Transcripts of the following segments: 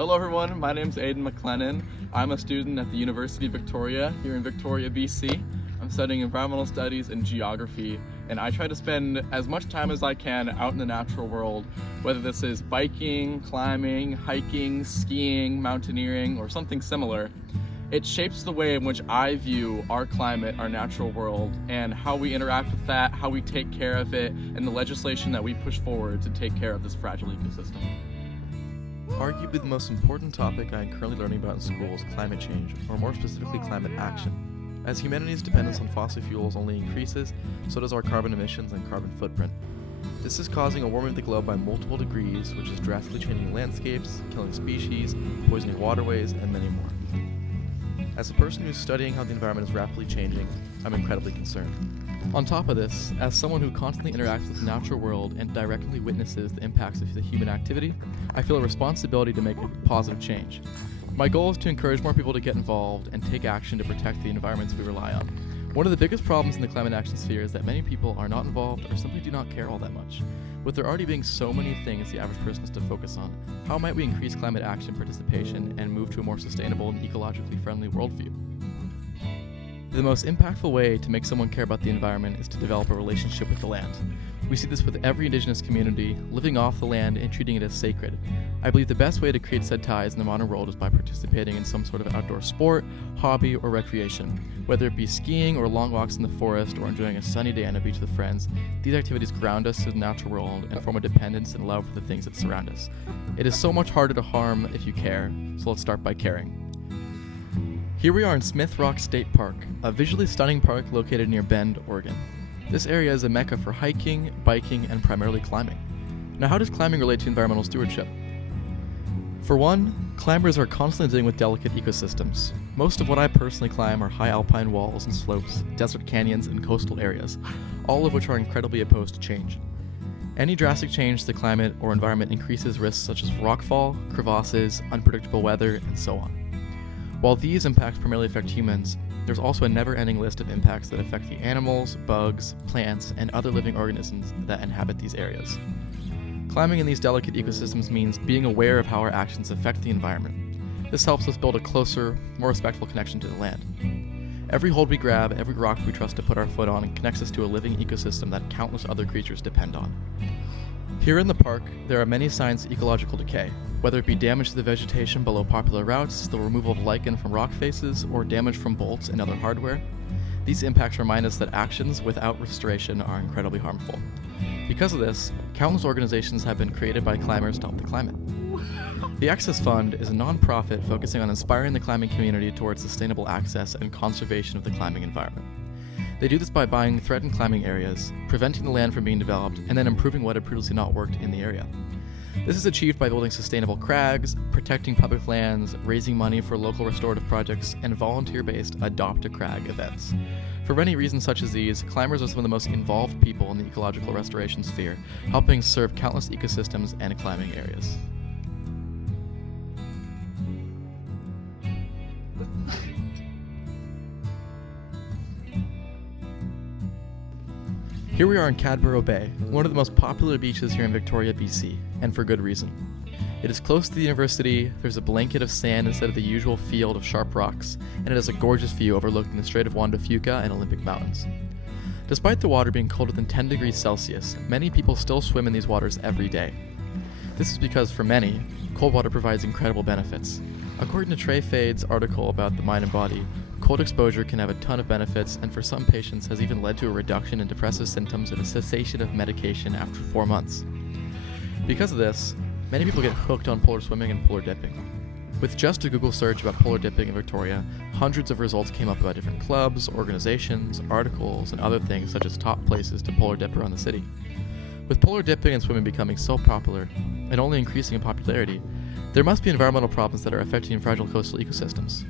Hello everyone, my name is Aidan McLennan. I'm a student at the University of Victoria here in Victoria, BC. I'm studying environmental studies and geography, and I try to spend as much time as I can out in the natural world, whether this is biking, climbing, hiking, skiing, mountaineering, or something similar. It shapes the way in which I view our climate, our natural world, and how we interact with that, how we take care of it, and the legislation that we push forward to take care of this fragile ecosystem. Arguably the most important topic I am currently learning about in school is climate change, or more specifically climate action. As humanity's dependence on fossil fuels only increases, so does our carbon emissions and carbon footprint. This is causing a warming of the globe by multiple degrees, which is drastically changing landscapes, killing species, poisoning waterways, and many more. As a person who's studying how the environment is rapidly changing, I'm incredibly concerned. On top of this, as someone who constantly interacts with the natural world and directly witnesses the impacts of the human activity, I feel a responsibility to make a positive change. My goal is to encourage more people to get involved and take action to protect the environments we rely on. One of the biggest problems in the climate action sphere is that many people are not involved or simply do not care all that much. With there already being so many things the average person has to focus on, how might we increase climate action participation and move to a more sustainable and ecologically friendly worldview? The most impactful way to make someone care about the environment is to develop a relationship with the land. We see this with every indigenous community, living off the land and treating it as sacred. I believe the best way to create said ties in the modern world is by participating in some sort of outdoor sport, hobby, or recreation. Whether it be skiing or long walks in the forest or enjoying a sunny day on a beach with friends, these activities ground us to the natural world and form a dependence and love for the things that surround us. It is so much harder to harm if you care, so let's start by caring. Here we are in Smith Rock State Park, a visually stunning park located near Bend, Oregon. This area is a mecca for hiking, biking, and primarily climbing. Now, how does climbing relate to environmental stewardship? For one, climbers are constantly dealing with delicate ecosystems. Most of what I personally climb are high alpine walls and slopes, desert canyons, and coastal areas, all of which are incredibly opposed to change. Any drastic change to the climate or environment increases risks such as rockfall, crevasses, unpredictable weather, and so on. While these impacts primarily affect humans, there's also a never-ending list of impacts that affect the animals, bugs, plants, and other living organisms that inhabit these areas. Climbing in these delicate ecosystems means being aware of how our actions affect the environment. This helps us build a closer, more respectful connection to the land. Every hold we grab, every rock we trust to put our foot on connects us to a living ecosystem that countless other creatures depend on. Here in the park, there are many signs of ecological decay, whether it be damage to the vegetation below popular routes, the removal of lichen from rock faces, or damage from bolts and other hardware. These impacts remind us that actions without restoration are incredibly harmful. Because of this, countless organizations have been created by climbers to help the climate. The Access Fund is a non-profit focusing on inspiring the climbing community towards sustainable access and conservation of the climbing environment. They do this by buying threatened climbing areas, preventing the land from being developed, and then improving what had previously not worked in the area. This is achieved by building sustainable crags, protecting public lands, raising money for local restorative projects, and volunteer-based Adopt a Crag events. For many reasons such as these, climbers are some of the most involved people in the ecological restoration sphere, helping serve countless ecosystems and climbing areas. Here we are in Cadborough Bay, one of the most popular beaches here in Victoria, BC, and for good reason. It is close to the university, there's a blanket of sand instead of the usual field of sharp rocks, and it has a gorgeous view overlooking the Strait of Juan de Fuca and Olympic Mountains. Despite the water being colder than 10 degrees Celsius, many people still swim in these waters every day. This is because, for many, cold water provides incredible benefits. According to Trey Fade's article about the mind and body, cold exposure can have a ton of benefits, and for some patients has even led to a reduction in depressive symptoms and a cessation of medication after 4 months. Because of this, many people get hooked on polar swimming and polar dipping. With just a Google search about polar dipping in Victoria, hundreds of results came up about different clubs, organizations, articles, and other things such as top places to polar dip around the city. With polar dipping and swimming becoming so popular, and only increasing in popularity, there must be environmental problems that are affecting fragile coastal ecosystems.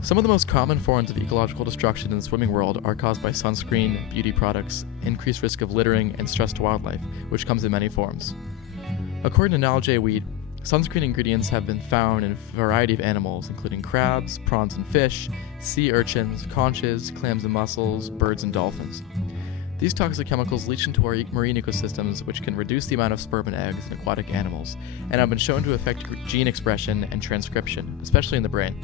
Some of the most common forms of ecological destruction in the swimming world are caused by sunscreen, beauty products, increased risk of littering, and stress to wildlife, which comes in many forms. According to Nal J. Weed, sunscreen ingredients have been found in a variety of animals, including crabs, prawns and fish, sea urchins, conches, clams and mussels, birds and dolphins. These toxic chemicals leach into our marine ecosystems, which can reduce the amount of sperm and eggs in aquatic animals, and have been shown to affect gene expression and transcription, especially in the brain.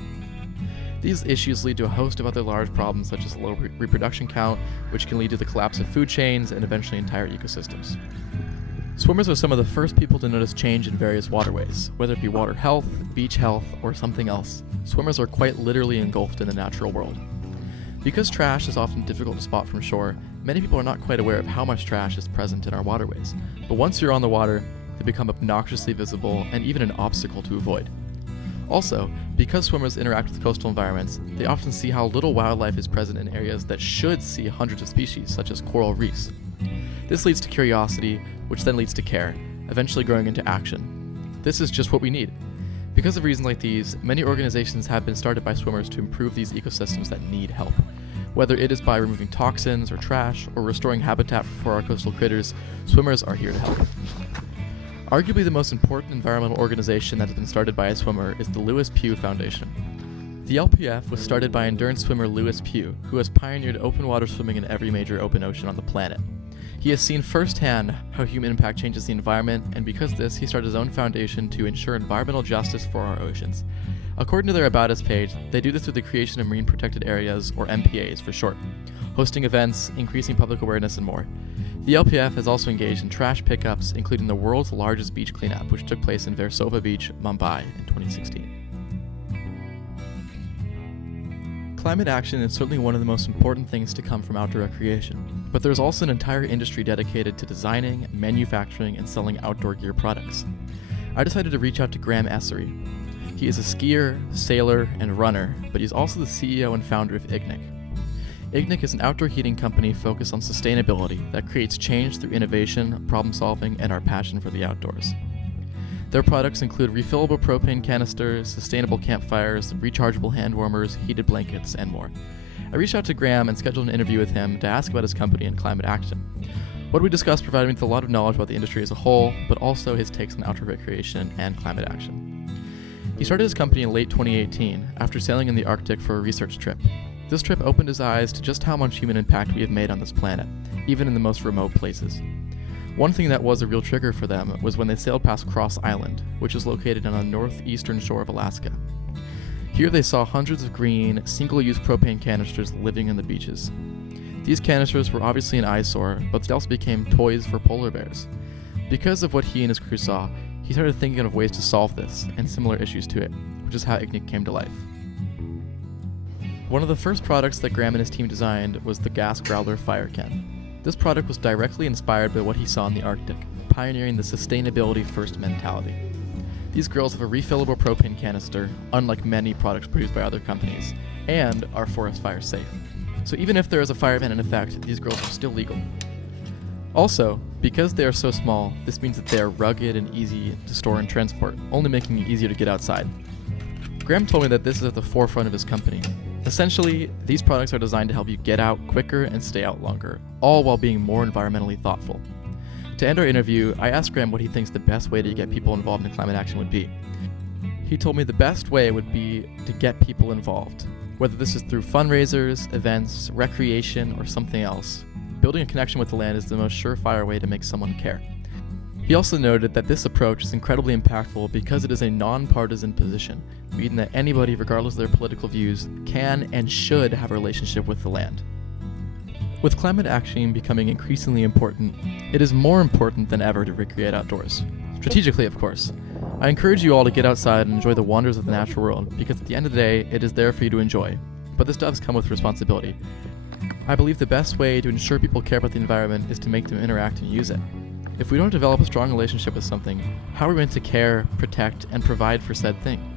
These issues lead to a host of other large problems such as low reproduction count, which can lead to the collapse of food chains and eventually entire ecosystems. Swimmers are some of the first people to notice change in various waterways, whether it be water health, beach health, or something else. Swimmers are quite literally engulfed in the natural world. Because trash is often difficult to spot from shore, many people are not quite aware of how much trash is present in our waterways. But once you're on the water, they become obnoxiously visible and even an obstacle to avoid. Also, because swimmers interact with coastal environments, they often see how little wildlife is present in areas that should see hundreds of species, such as coral reefs. This leads to curiosity, which then leads to care, eventually growing into action. This is just what we need. Because of reasons like these, many organizations have been started by swimmers to improve these ecosystems that need help. Whether it is by removing toxins or trash or restoring habitat for our coastal critters, swimmers are here to help. Arguably the most important environmental organization that has been started by a swimmer is the Lewis Pugh Foundation. The LPF was started by endurance swimmer Lewis Pugh, who has pioneered open water swimming in every major open ocean on the planet. He has seen firsthand how human impact changes the environment, and because of this, he started his own foundation to ensure environmental justice for our oceans. According to their About Us page, they do this through the creation of marine protected areas, or MPAs for short, hosting events, increasing public awareness, and more. The LPF has also engaged in trash pickups, including the world's largest beach cleanup, which took place in Versova Beach, Mumbai in 2016. Climate action is certainly one of the most important things to come from outdoor recreation, but there's also an entire industry dedicated to designing, manufacturing, and selling outdoor gear products. I decided to reach out to Graham Essery. He is a skier, sailor, and runner, but he's also the CEO and founder of Ignic. Ignic is an outdoor heating company focused on sustainability that creates change through innovation, problem solving, and our passion for the outdoors. Their products include refillable propane canisters, sustainable campfires, rechargeable hand warmers, heated blankets, and more. I reached out to Graham and scheduled an interview with him to ask about his company and climate action. What we discussed provided me with a lot of knowledge about the industry as a whole, but also his takes on outdoor recreation and climate action. He started his company in late 2018 after sailing in the Arctic for a research trip. This trip opened his eyes to just how much human impact we have made on this planet, even in the most remote places. One thing that was a real trigger for them was when they sailed past Cross Island, which is located on the northeastern shore of Alaska. Here they saw hundreds of green, single-use propane canisters living on the beaches. These canisters were obviously an eyesore, but they also became toys for polar bears. Because of what he and his crew saw, he started thinking of ways to solve this and similar issues to it, which is how Ignic came to life. One of the first products that Graham and his team designed was the Gas Growler Fire Can. This product was directly inspired by what he saw in the Arctic, pioneering the sustainability-first mentality. These grills have a refillable propane canister, unlike many products produced by other companies, and are forest fire safe. So even if there is a fire event in effect, these grills are still legal. Also, because they are so small, this means that they are rugged and easy to store and transport, only making it easier to get outside. Graham told me that this is at the forefront of his company. Essentially, these products are designed to help you get out quicker and stay out longer, all while being more environmentally thoughtful. To end our interview, I asked Graham what he thinks the best way to get people involved in climate action would be. He told me the best way would be to get people involved, whether this is through fundraisers, events, recreation, or something else. Building a connection with the land is the most surefire way to make someone care. He also noted that this approach is incredibly impactful because it is a nonpartisan position, meaning that anybody, regardless of their political views, can and should have a relationship with the land. With climate action becoming increasingly important, it is more important than ever to recreate outdoors. Strategically, of course. I encourage you all to get outside and enjoy the wonders of the natural world, because at the end of the day, it is there for you to enjoy. But this does come with responsibility. I believe the best way to ensure people care about the environment is to make them interact and use it. If we don't develop a strong relationship with something, how are we meant to care, protect, and provide for said thing?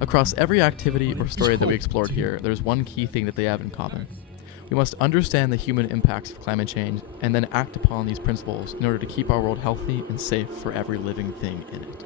Across every activity or story that we explored here, there's one key thing that they have in common. We must understand the human impacts of climate change and then act upon these principles in order to keep our world healthy and safe for every living thing in it.